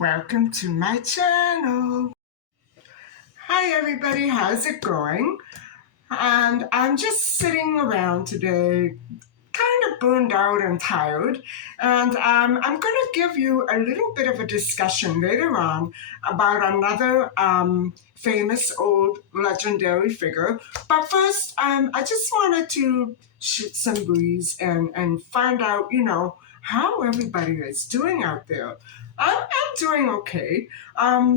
Welcome to my channel. Hi everybody, how's it going? And I'm just sitting around today, kind of burned out and tired. And I'm going to give you a little bit of a discussion later on about another famous old legendary figure. But first, I just wanted to shoot some breeze and find out, how everybody is doing out there. I'm doing okay. I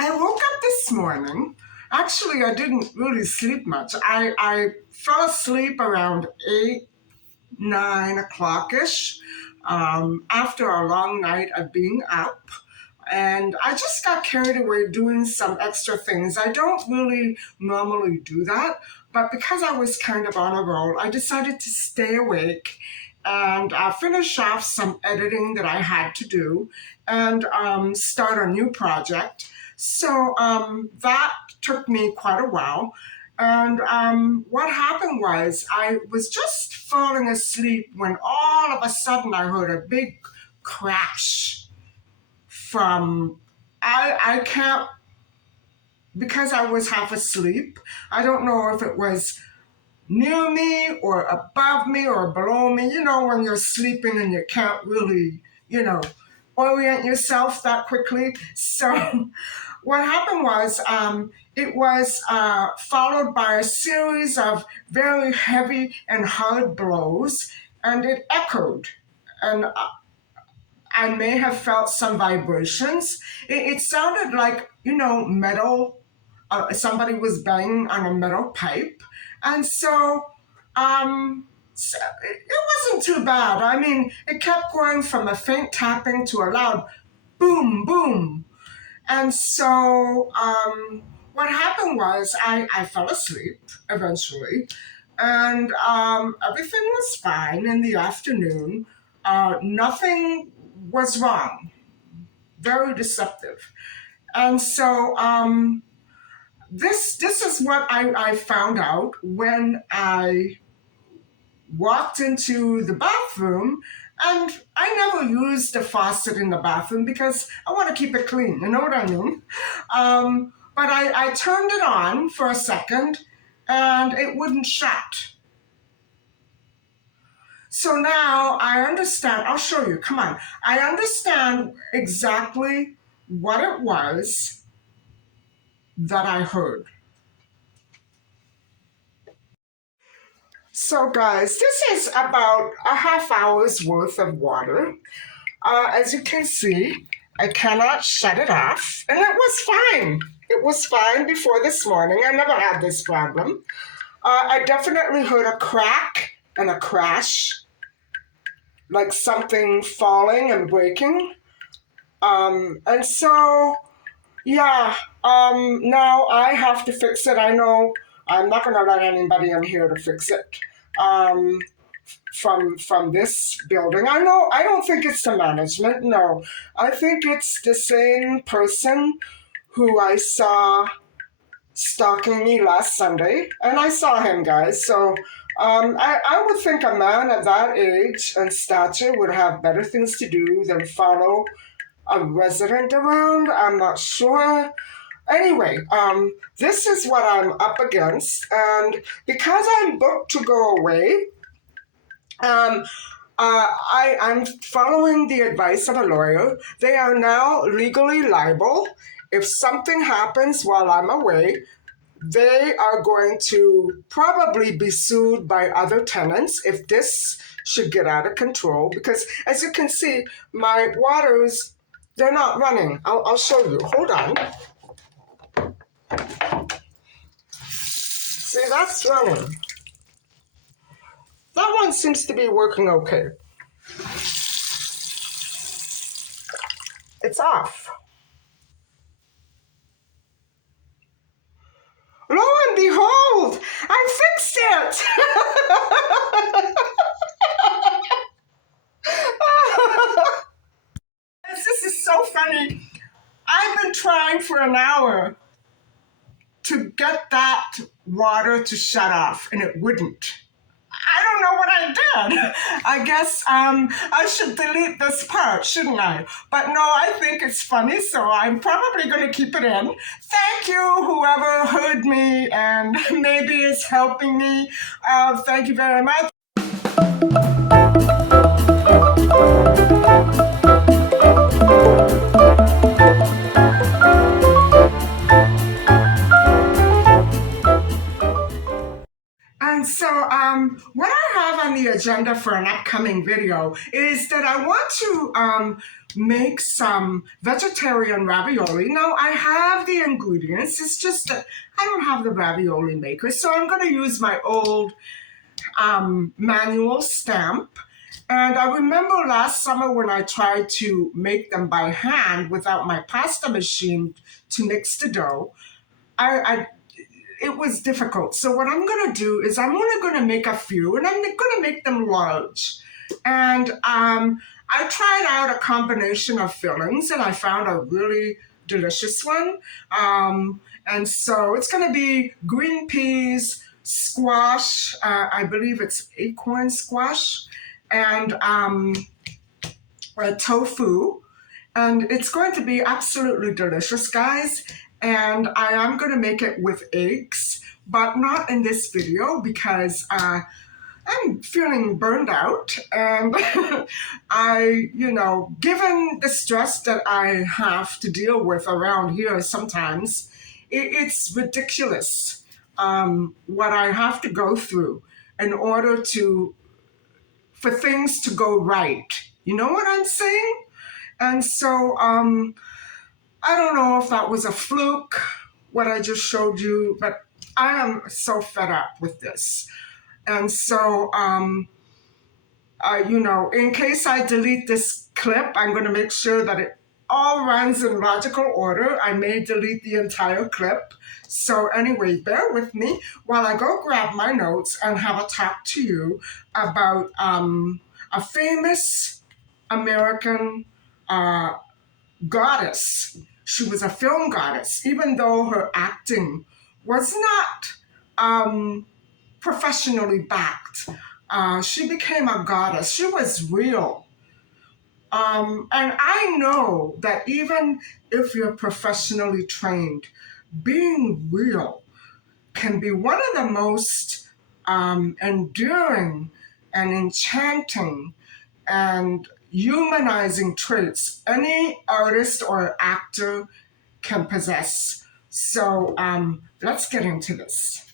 woke up this morning. Actually, I didn't really sleep much. I fell asleep around 8, 9 o'clock ish after a long night of being up. And I just got carried away doing some extra things. I don't really normally do that, but because I was kind of on a roll, I decided to stay awake and finish off some editing that I had to do and start a new project. So that took me quite a while. And what happened was I was just falling asleep when all of a sudden I heard a big crash from, I can't, because I was half asleep, I don't know if it was near me or above me or below me. You know, when you're sleeping and you can't really, orient yourself that quickly. So what happened was it was followed by a series of very heavy and hard blows, and it echoed. And I may have felt some vibrations. It sounded like, metal. Somebody was banging on a metal pipe. And it wasn't too bad. I mean, it kept going from a faint tapping to a loud boom, boom. And so what happened was I fell asleep eventually, and everything was fine in the afternoon. Nothing was wrong. Very deceptive. And so this is what I found out when I walked into the bathroom, and I never used the faucet in the bathroom because I want to keep it clean, you know what I mean? But I turned it on for a second and it wouldn't shut. So now I understand, I'll show you, come on. I understand exactly what it was that I heard. So guys, this is about a half hour's worth of water. As you can see, I cannot shut it off, and it was fine. It was fine before this morning. I never had this problem. I definitely heard a crack and a crash, like something falling and breaking. And so, yeah, now I have to fix it. I know I'm not going to let anybody in here to fix it. From this building. I know, I don't think it's the management, no. I think it's the same person who I saw stalking me last Sunday, and I saw him, guys. So I would think a man at that age and stature would have better things to do than follow a resident around. I'm not sure. Anyway, this is what I'm up against, and because I'm booked to go away, I'm following the advice of a lawyer. They are now legally liable. If something happens while I'm away, they are going to probably be sued by other tenants if this should get out of control. Because as you can see, my waters, they're not running. I'll show you. Hold on. See, that's running. That one seems to be working okay. It's off. Lo and behold, I fixed it. This is so funny. I've been trying for an hour to get that water to shut off, and it wouldn't. I don't know what I God. I guess I should delete this part, shouldn't I? But no, I think it's funny, so I'm probably going to keep it in. Thank you, whoever heard me and maybe is helping me. Thank you very much. And so, what I have on the agenda for an upcoming video is that I want to make some vegetarian ravioli. Now, I have the ingredients. It's just that I don't have the ravioli maker, so I'm going to use my old manual stamp. And I remember last summer when I tried to make them by hand without my pasta machine to mix the dough. I it was difficult. So what I'm going to do is I'm only going to make a few, and I'm going to make them large. And I tried out a combination of fillings, and I found a really delicious one. And so it's going to be green peas, squash, I believe it's acorn squash, and tofu. And it's going to be absolutely delicious, guys. And I am going to make it with eggs, but not in this video because I'm feeling burned out. And given the stress that I have to deal with around here sometimes, it's ridiculous what I have to go through in order for things to go right. You know what I'm saying? And so, I don't know if that was a fluke, what I just showed you, but I am so fed up with this. And so, in case I delete this clip, I'm going to make sure that it all runs in logical order. I may delete the entire clip. So anyway, bear with me while I go grab my notes and have a talk to you about a famous American goddess. She was a film goddess, even though her acting was not professionally backed. She became a goddess. She was real. And I know that even if you're professionally trained, being real can be one of the most enduring and enchanting and humanizing traits any artist or actor can possess. So let's get into this.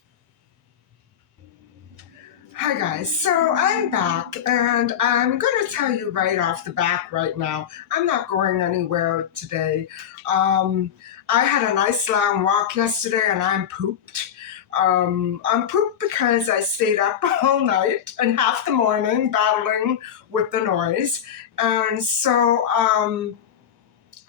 Hi guys, so I'm back and I'm going to tell you right off the bat right now, I'm not going anywhere today. I had a nice long walk yesterday and I'm pooped. I'm pooped because I stayed up all night and half the morning battling with the noise. And so I'm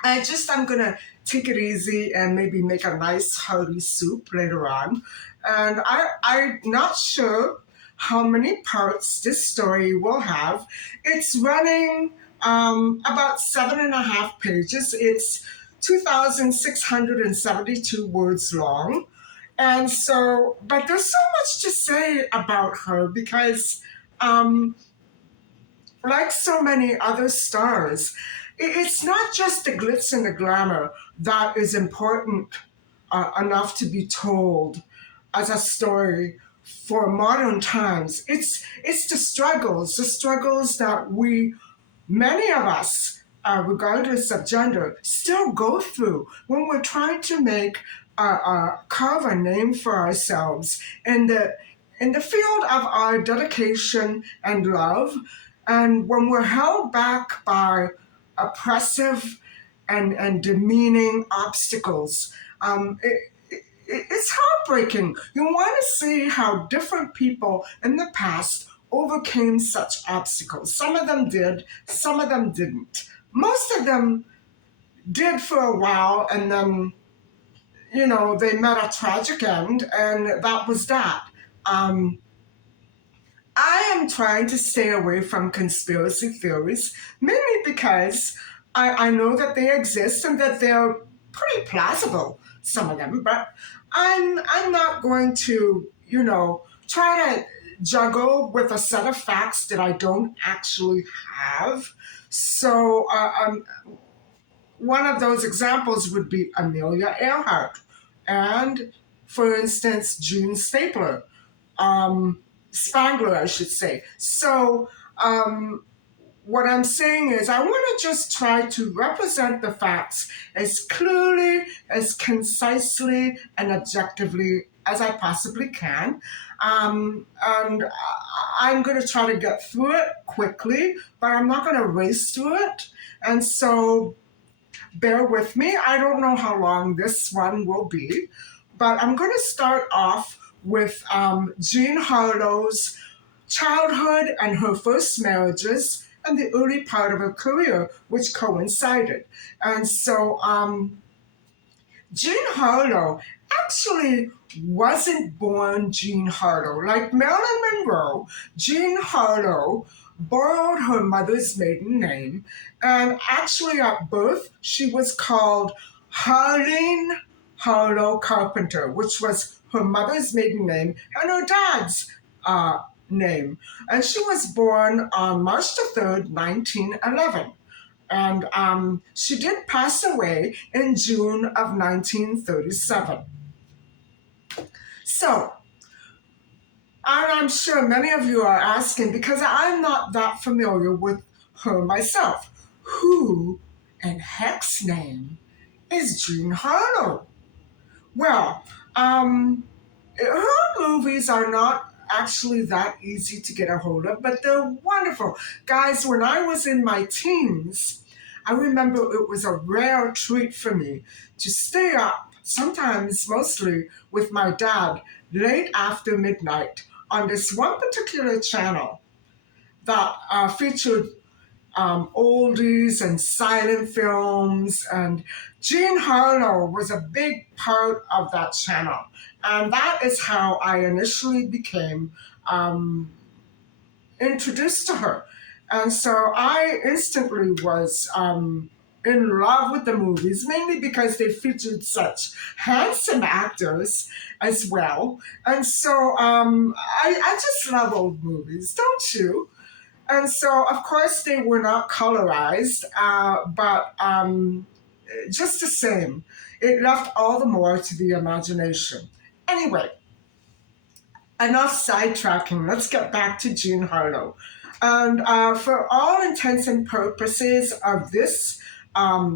gonna take it easy and maybe make a nice hearty soup later on. And I'm not sure how many parts this story will have. It's running about 7.5 pages. It's 2,672 words long. And so, but there's so much to say about her because, like so many other stars, it's not just the glitz and the glamour that is important enough to be told as a story for modern times. It's the struggles that many of us, regardless of gender, still go through when we're trying to carve a name for ourselves in the field of our dedication and love, and when we're held back by oppressive and demeaning obstacles. It's heartbreaking. You want to see how different people in the past overcame such obstacles. Some of them did, some of them didn't. Most of them did for a while, and then, they met a tragic end, and that was that. I am trying to stay away from conspiracy theories, mainly because I know that they exist and that they're pretty plausible, some of them, but I'm not going to, try to juggle with a set of facts that I don't actually have. So, one of those examples would be Amelia Earhart and, for instance, June um, Spangler, I should say. So, um, what I'm saying is, I want to just try to represent the facts as clearly, as concisely, and objectively as I possibly can. And I'm going to try to get through it quickly, but I'm not going to race through it. And so bear with me. I don't know how long this one will be, but I'm going to start off with Jean Harlow's childhood and her first marriages and the early part of her career, which coincided. And so Jean Harlow actually wasn't born Jean Harlow. Like Marilyn Monroe, Jean Harlow borrowed her mother's maiden name, and actually at birth, she was called Harlene Harlow Carpenter, which was her mother's maiden name and her dad's name. And she was born on March the 3rd, 1911. And she did pass away in June of 1937. So, and I'm sure many of you are asking, because I'm not that familiar with her myself, who in heck's name is Jean Harlow? Well, her movies are not actually that easy to get a hold of, but they're wonderful. Guys, when I was in my teens, I remember it was a rare treat for me to stay up, sometimes mostly with my dad, late after midnight on this one particular channel that featured oldies and silent films, and Jean Harlow was a big part of that channel. And that is how I initially became introduced to her. And so I instantly was in love with the movies, mainly because they featured such handsome actors as well. And so I just love old movies, don't you? And so, of course, they were not colorized, but just the same, it left all the more to the imagination. Anyway, enough sidetracking. Let's get back to Jean Harlow. And for all intents and purposes of this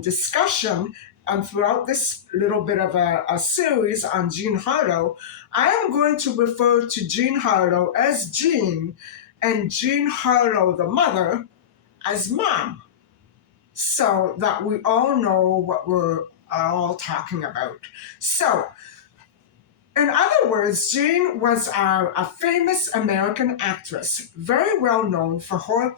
discussion, and throughout this little bit of a series on Jean Harlow, I am going to refer to Jean Harlow as Jean and Jean Harlow, the mother, as Mom, so that we all know what we're all talking about. So, in other words, Jean was a famous American actress, very well known for her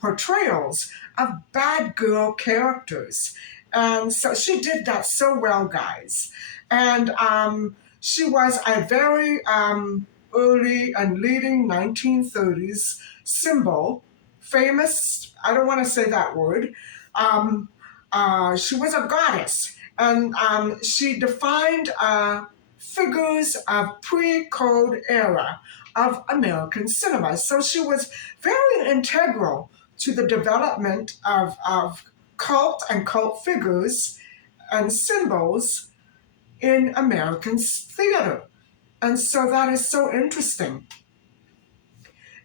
portrayals of bad girl characters. And so she did that so well, guys. And she was a very early and leading 1930s symbol, famous, I don't want to say that word. She was a goddess, and she defined figures of pre-code era of American cinema. So she was very integral to the development of cult and cult figures and symbols in American theater. And so that is so interesting.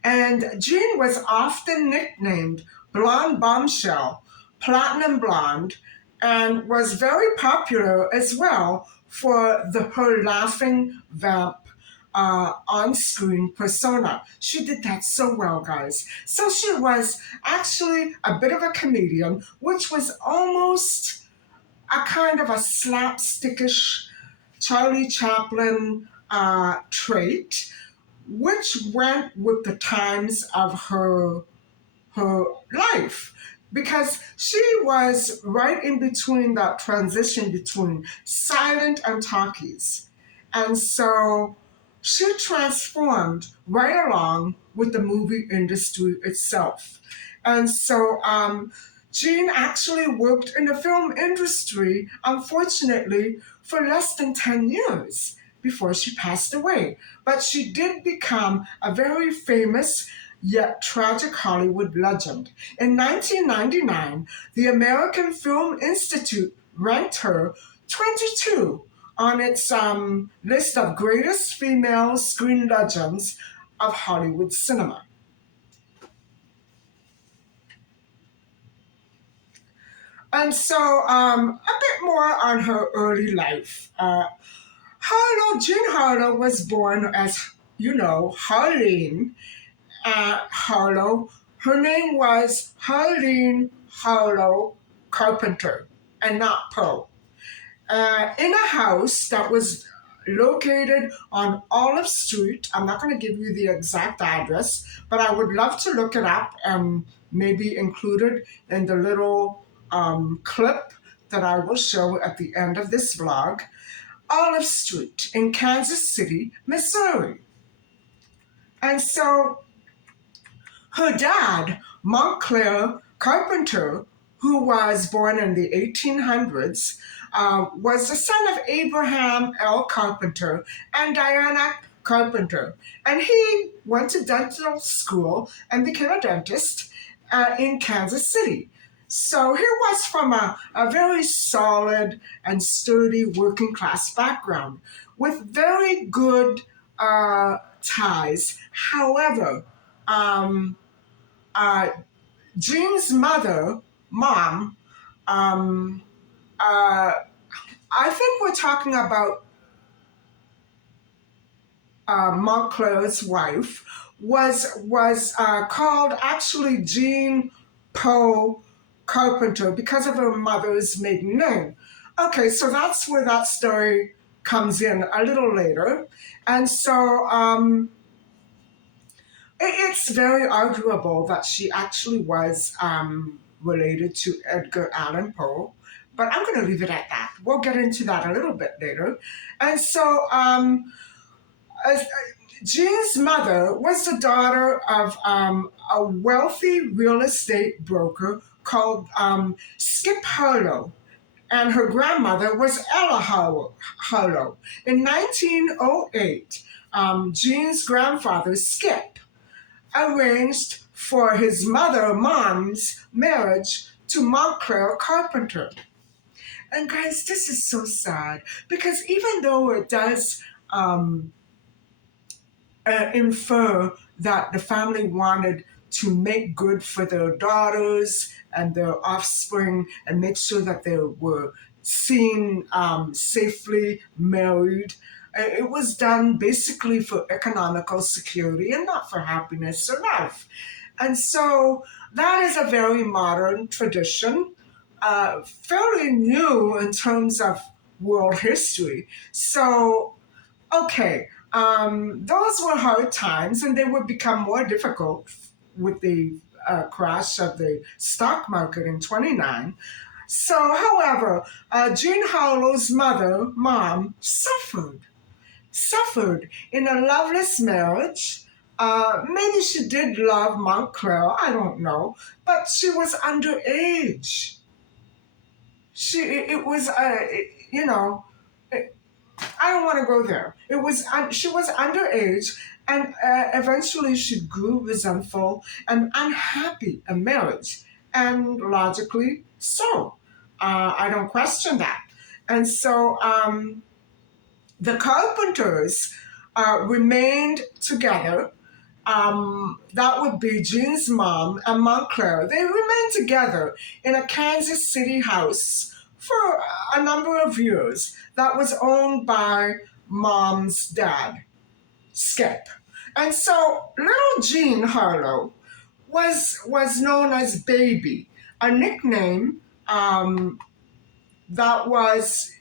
And Jean was often nicknamed Blonde Bombshell, Platinum Blonde, and was very popular as well for her laughing vamp on-screen persona. She did that so well, guys. So she was actually a bit of a comedian, which was almost a kind of a slapstickish Charlie Chaplin trait, which went with the times of her life, because she was right in between that transition between silent and talkies. And so she transformed right along with the movie industry itself. And so Jean actually worked in the film industry, unfortunately, for less than 10 years. before she passed away. But she did become a very famous yet tragic Hollywood legend. In 1999, the American Film Institute ranked her 22 on its list of greatest female screen legends of Hollywood cinema. And so, a bit more on her early life. Jean Harlow was born as, Harleen Harlow. Her name was Harleen Harlow Carpenter and not Poe. In a house that was located on Olive Street. I'm not going to give you the exact address, but I would love to look it up and maybe include it in the little clip that I will show at the end of this vlog. Olive Street in Kansas City, Missouri. And so her dad, Montclair Carpenter, who was born in the 1800s, was the son of Abraham L. Carpenter and Diana Carpenter. And he went to dental school and became a dentist in Kansas City. So he was from a very solid and sturdy working class background with very good ties. However, um, uh, Jean's mom, um, uh, I think we're talking about Montclair's wife, was called actually Jean Poe Carpenter because of her mother's maiden name. Okay, so that's where that story comes in a little later. And so it's very arguable that she actually was related to Edgar Allan Poe, but I'm going to leave it at that. We'll get into that a little bit later. And so, as, Jean's mother was the daughter of a wealthy real estate broker called Skip Harlow, and her grandmother was Ella Harlow. In 1908, Jean's grandfather, Skip, arranged for his mom's marriage to Montclair Carpenter. And guys, this is so sad because even though it does infer that the family wanted to make good for their daughters and their offspring and make sure that they were seen safely married, it was done basically for economical security and not for happiness or love. And so that is a very modern tradition, fairly new in terms of world history. So, okay, those were hard times and they would become more difficult with the crash of the stock market in 29. So, however, Jean Harlow's mom, suffered in a loveless marriage. Maybe she did love Montclair, I don't know, but she was underage. It was, you know, I don't want to go there. She was underage, and eventually she grew resentful and unhappy in marriage, and logically so. I don't question that. And so the Carpenters remained together. That would be Jean's mom and Montclair. They remained together in a Kansas City house for a number of years that was owned by mom's dad, Skip. And so little Jean Harlow was known as Baby, a nickname that was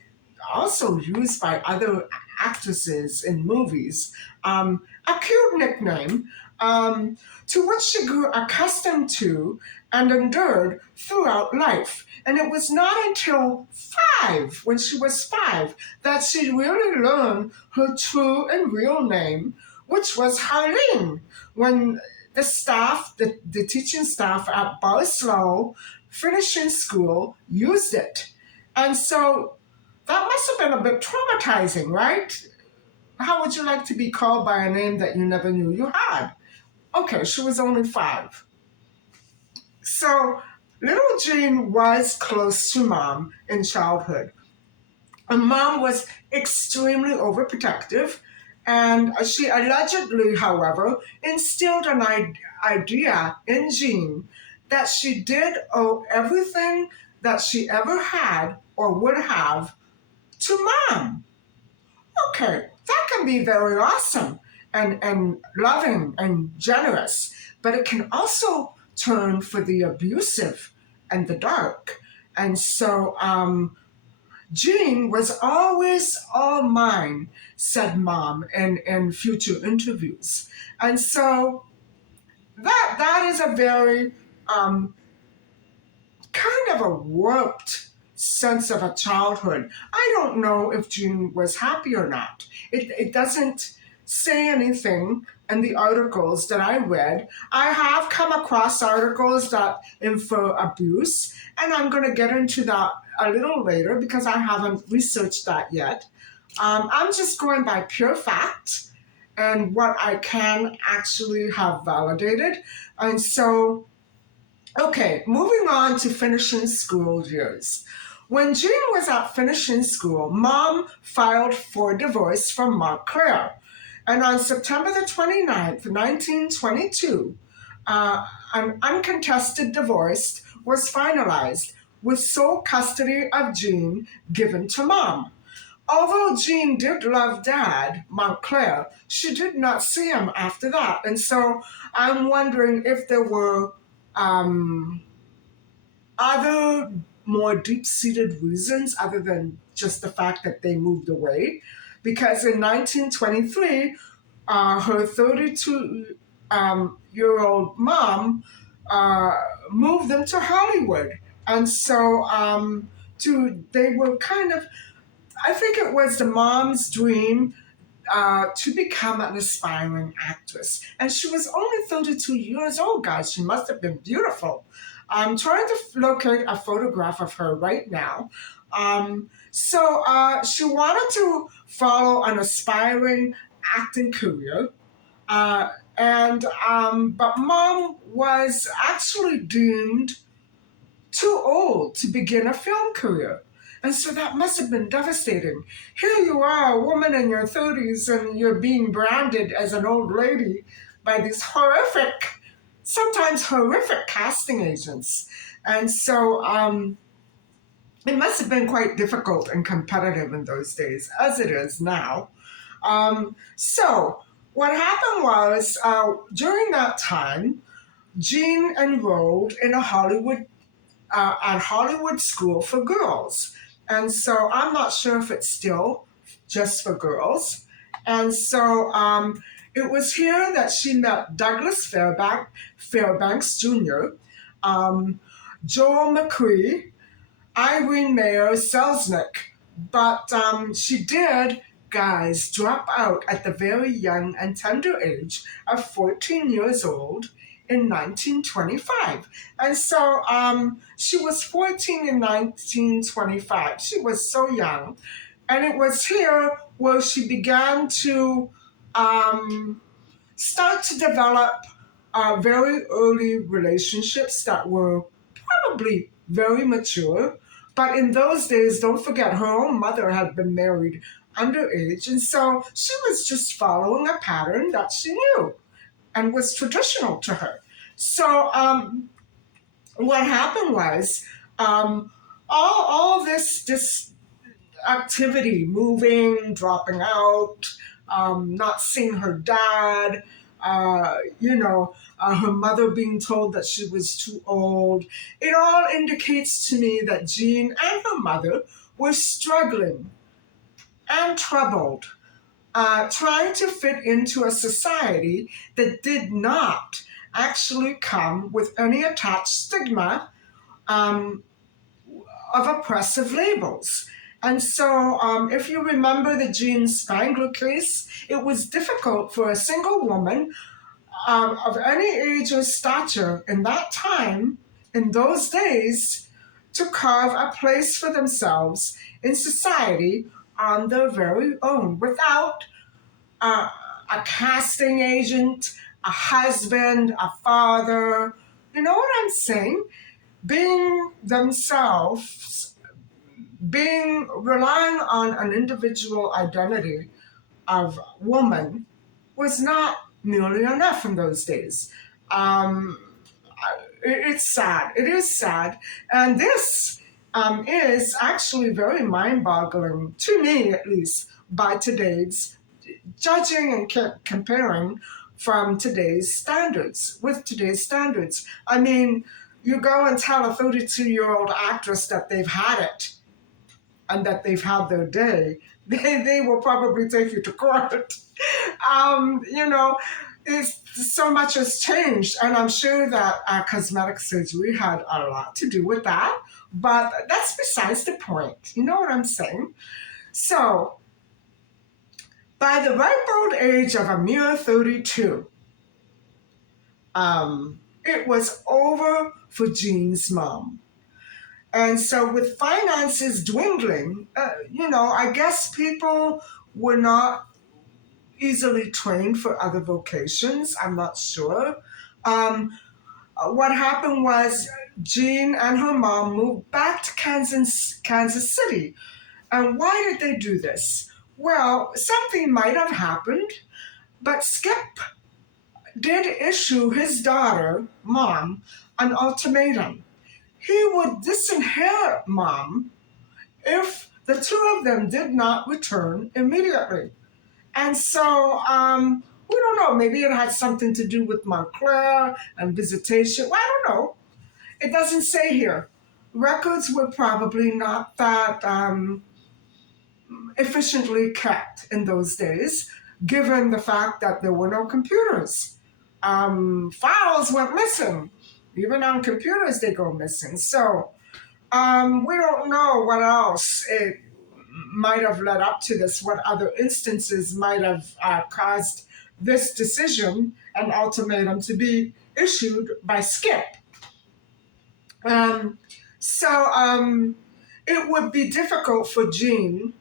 also used by other actresses in movies. A cute nickname to which she grew accustomed to and endured throughout life. And it was not until when she was 5, that she really learned her true and real name, which was Harleen, when the teaching staff at Barslow finishing school used it. And so that must have been a bit traumatizing, right? How would you like to be called by a name that you never knew you had? Okay, she was only 5. So little Jean was close to mom in childhood. And mom was extremely overprotective, and she allegedly, however, instilled an idea in Jean that she did owe everything that she ever had or would have to mom. Okay, that can be very awesome and loving and generous, but it can also turn for the abusive and the dark. And so Jean was always all mine, said mom in future interviews. And so that is a very kind of a warped sense of a childhood. I don't know if Jean was happy or not. It doesn't say anything in the articles that I read. I have come across articles that infer abuse, and I'm going to get into that a little later because I haven't researched that yet. I'm just going by pure fact and what I can actually have validated. And so okay, moving on to finishing school years. When Jean was at finishing school, mom filed for divorce from Montclair. And on September the 29th, 1922, an uncontested divorce was finalized with sole custody of Jean given to mom. Although Jean did love dad, Montclair, she did not see him after that. And so I'm wondering if there were um, other more deep seated reasons other than just the fact that they moved away. Because in 1923, her 32 year old mom uh, moved them to Hollywood. And so they were kind of, I think it was the mom's dream to become an aspiring actress. And she was only 32 years old, guys. She must have been beautiful. I'm trying to locate a photograph of her right now. So she wanted to follow an aspiring acting career. But mom was actually deemed too old to begin a film career. And so that must have been devastating. Here you are, a woman in your 30s, and you're being branded as an old lady by these horrific, sometimes horrific casting agents. And so it must have been quite difficult and competitive in those days, as it is now. So what happened was during that time, Jean enrolled in a at Hollywood School for Girls. And so I'm not sure if it's still just for girls. And so it was here that she met Douglas Fairbanks Jr., um, Joel McCree, Irene Mayer Selznick. But she did, guys, drop out at the very young and tender age of 14 years old in 1925. And so she was 14 in 1925. She was so young. And it was here where she began to um, start to develop very early relationships that were probably very mature. But in those days, don't forget, her own mother had been married underage. And so she was just following a pattern that she knew and was traditional to her. So what happened was all this activity, moving, dropping out, not seeing her dad, her mother being told that she was too old. It all indicates to me that Jean and her mother were struggling and troubled, trying to fit into a society that did not actually come with any attached stigma um, of oppressive labels. And so, if you remember the Jean Spangler case, it was difficult for a single woman of any age or stature in that time, in those days, to carve a place for themselves in society on their very own without uh, a casting agent, a husband, a father. You know what I'm saying? Being themselves, being relying on an individual identity of woman was not nearly enough in those days. Um, it's sad. It is sad. And this is actually very mind boggling, to me at least, by today's judging and comparing from today's standards, with today's standards. I mean, you go and tell a 32-year-old actress that they've had it and that they've had their day, they will probably take you to court. You know, it's so much has changed, and I'm sure that cosmetic surgery had a lot to do with that. But that's besides the point. You know what I'm saying? So, by the ripe old age of a mere 32, it was over for Jean's mom. And so, with finances dwindling, I guess people were not easily trained for other vocations. I'm not sure. Um, what happened was Jean and her mom moved back to Kansas City. And why did they do this? Well, something might have happened, but Skip did issue his daughter, Mom, an ultimatum. He would disinherit Mom if the two of them did not return immediately. And so, we don't know. Maybe it had something to do with Montclair and visitation. Well, I don't know. It doesn't say here. Records were probably not that efficiently kept in those days, given the fact that there were no computers. Files went missing. Even on computers, they go missing. So, we don't know what else it might have led up to this, what other instances might have caused this decision and ultimatum to be issued by Skip. Um, so it would be difficult for Jean,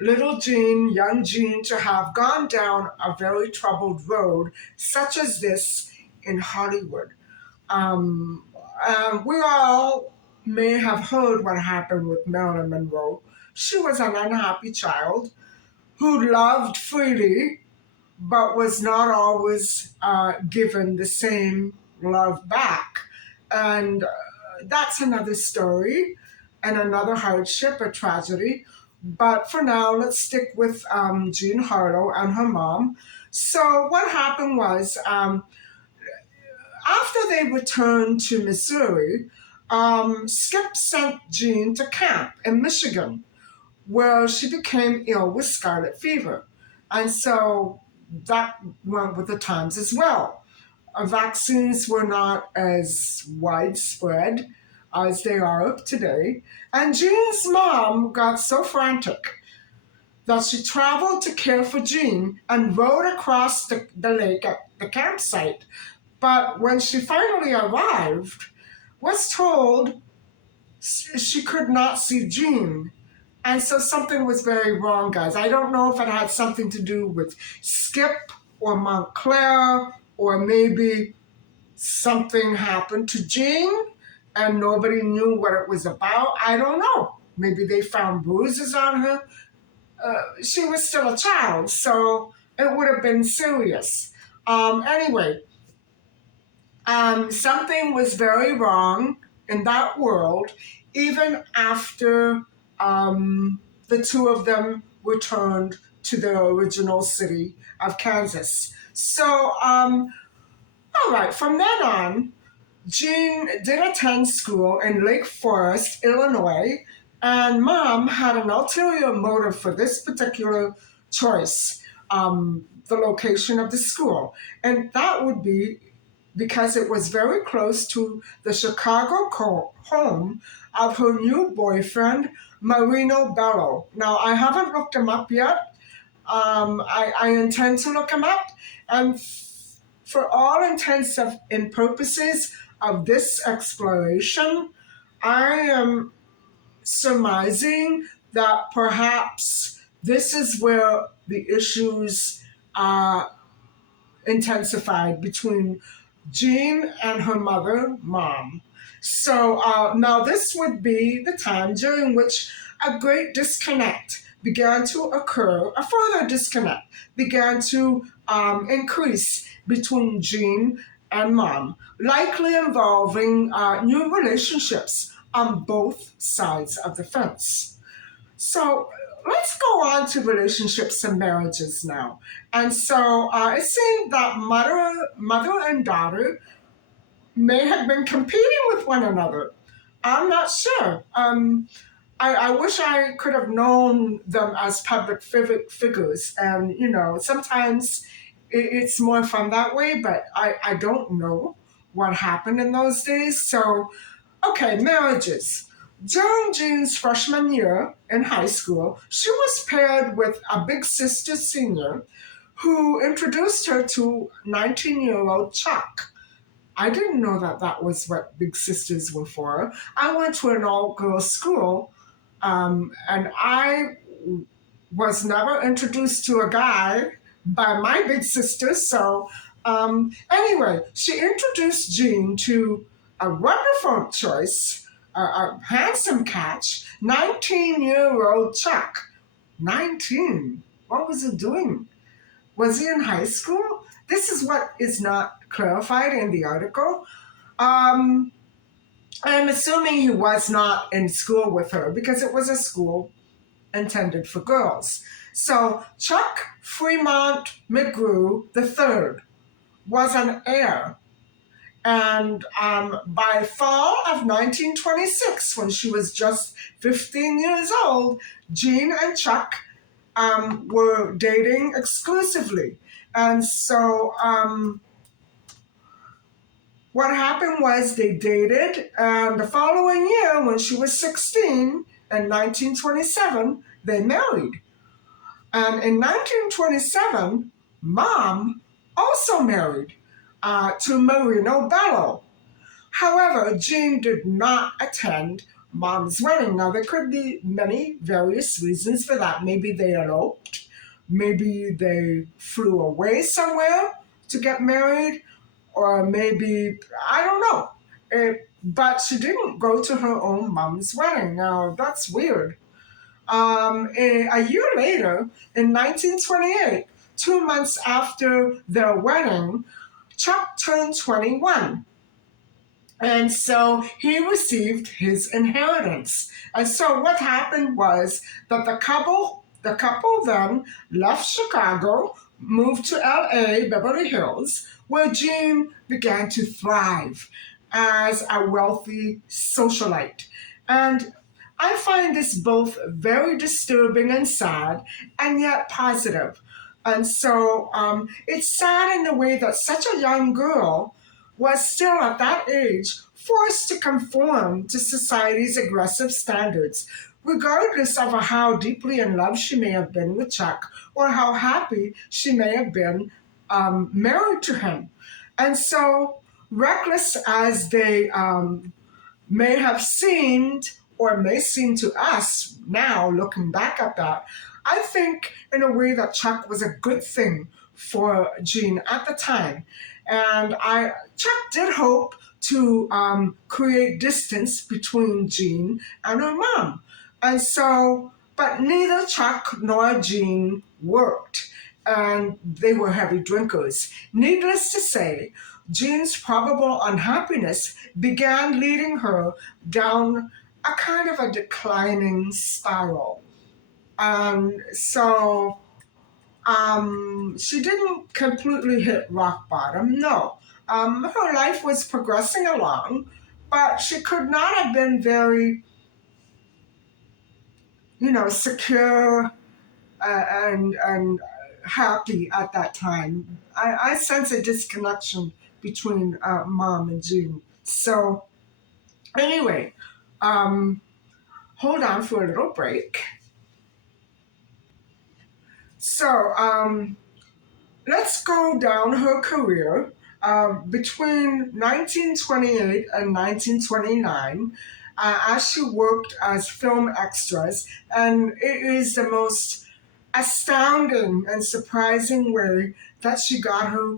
little Jean, young Jean, to have gone down a very troubled road such as this in Hollywood. Um, we all may have heard what happened with Marilyn Monroe. She was an unhappy child who loved freely, but was not always given the same love back. And that's another story and another hardship, a tragedy. But for now, let's stick with Jean Harlow and her mom. So, what happened was after they returned to Missouri, Skip sent Jean to camp in Michigan, where she became ill with scarlet fever. And so that went with the times as well. Vaccines were not as widespread as they are today. And Jean's mom got so frantic that she traveled to care for Jean and rowed across the lake at the campsite. But when she finally arrived, was told she could not see Jean. And so something was very wrong, guys. I don't know if it had something to do with Skip or Montclair, or maybe something happened to Jean and nobody knew what it was about. I don't know. Maybe they found bruises on her. She was still a child, so it would have been serious. Anyway, something was very wrong in that world, even after the two of them returned to their original city of Kansas. So, all right, from then on, Jean did attend school in Lake Forest, Illinois, and mom had an ulterior motive for this particular choice, the location of the school. And that would be because it was very close to the Chicago home of her new boyfriend, Marino Bello. Now, I haven't looked him up yet. I intend to look him up. And for all intents and purposes of this exploration, I am surmising that perhaps this is where the issues uh, intensified between Jean and her mother, Mom. So now this would be the time during which a great disconnect began to occur, a further disconnect began to increase between Jean and Mom, likely involving new relationships on both sides of the fence. So let's go on to relationships and marriages now. And so it seemed that mother and daughter may have been competing with one another. I'm not sure. I wish I could have known them as public figures. And, sometimes it's more fun that way, but I don't know what happened in those days. So, okay, marriages. During Jean's freshman year in high school, she was paired with a big sister senior who introduced her to 19-year-old Chuck. I didn't know that that was what big sisters were for. I went to an all girls school, and I was never introduced to a guy by my big sister. So, anyway, she introduced Jean to a wonderful choice, a handsome catch, 19-year-old Chuck. 19. What was he doing? Was he in high school? This is what is not clarified in the article. Um, I'm assuming he was not in school with her because it was a school intended for girls. So Chuck Fremont McGrew III was an heir. And by fall of 1926, when she was just 15 years old, Jean and Chuck were dating exclusively. And so what happened was they dated, and the following year, when she was 16, in 1927, they married. And in 1927, Mom also married to Marino Bello. However, Jean did not attend Mom's wedding. Now, there could be many various reasons for that. Maybe they eloped, maybe they flew away somewhere to get married, or maybe, I don't know. But she didn't go to her own mom's wedding. Now, that's weird. A year later, in 1928, 2 months after their wedding, Chuck turned 21. And so he received his inheritance. And so what happened was that the couple then left Chicago, moved to LA, Beverly Hills, where Jean began to thrive as a wealthy socialite. And I find this both very disturbing and sad, and yet positive. And so it's sad in the way that such a young girl was still at that age forced to conform to society's aggressive standards, regardless of how deeply in love she may have been with Chuck or how happy she may have been married to him. And so, reckless as they may have seemed or may seem to us now, looking back at that, I think in a way that Chuck was a good thing for Jean at the time. And Chuck did hope to create distance between Jean and her mom. And so, but neither Chuck nor Jean worked, and they were heavy drinkers. Needless to say, Jean's probable unhappiness began leading her down a kind of a declining spiral. So she didn't completely hit rock bottom, no. Her life was progressing along, but she could not have been very, secure and happy at that time. I sense a disconnection between Mom and Jean. So, anyway, um, hold on for a little break. So, let's go down her career. Between 1928 and 1929, as she worked as film extras, and it is the most astounding and surprising way that she got her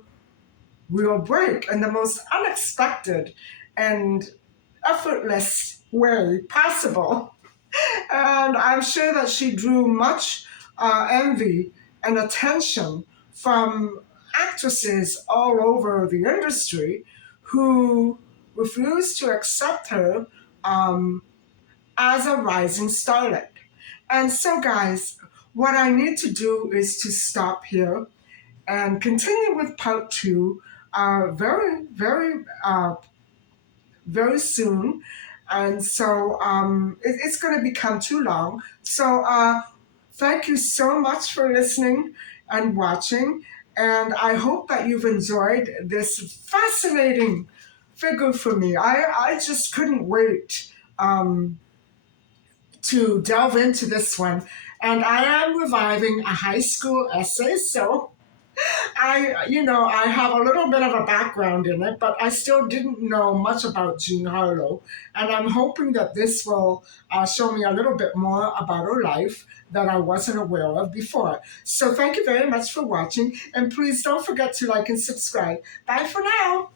real break in the most unexpected and effortless way possible. And I'm sure that she drew much envy and attention from actresses all over the industry who refused to accept her um, as a rising starlet. And so, guys, what I need to do is to stop here and continue with part two very soon. And so it's going to become too long. So thank you so much for listening and watching. And I hope that you've enjoyed this fascinating figure for me. I just couldn't wait to delve into this one. And I am reviving a high school essay, so I have a little bit of a background in it, but I still didn't know much about Jean Harlow. And I'm hoping that this will show me a little bit more about her life that I wasn't aware of before. So thank you very much for watching. And please don't forget to like and subscribe. Bye for now.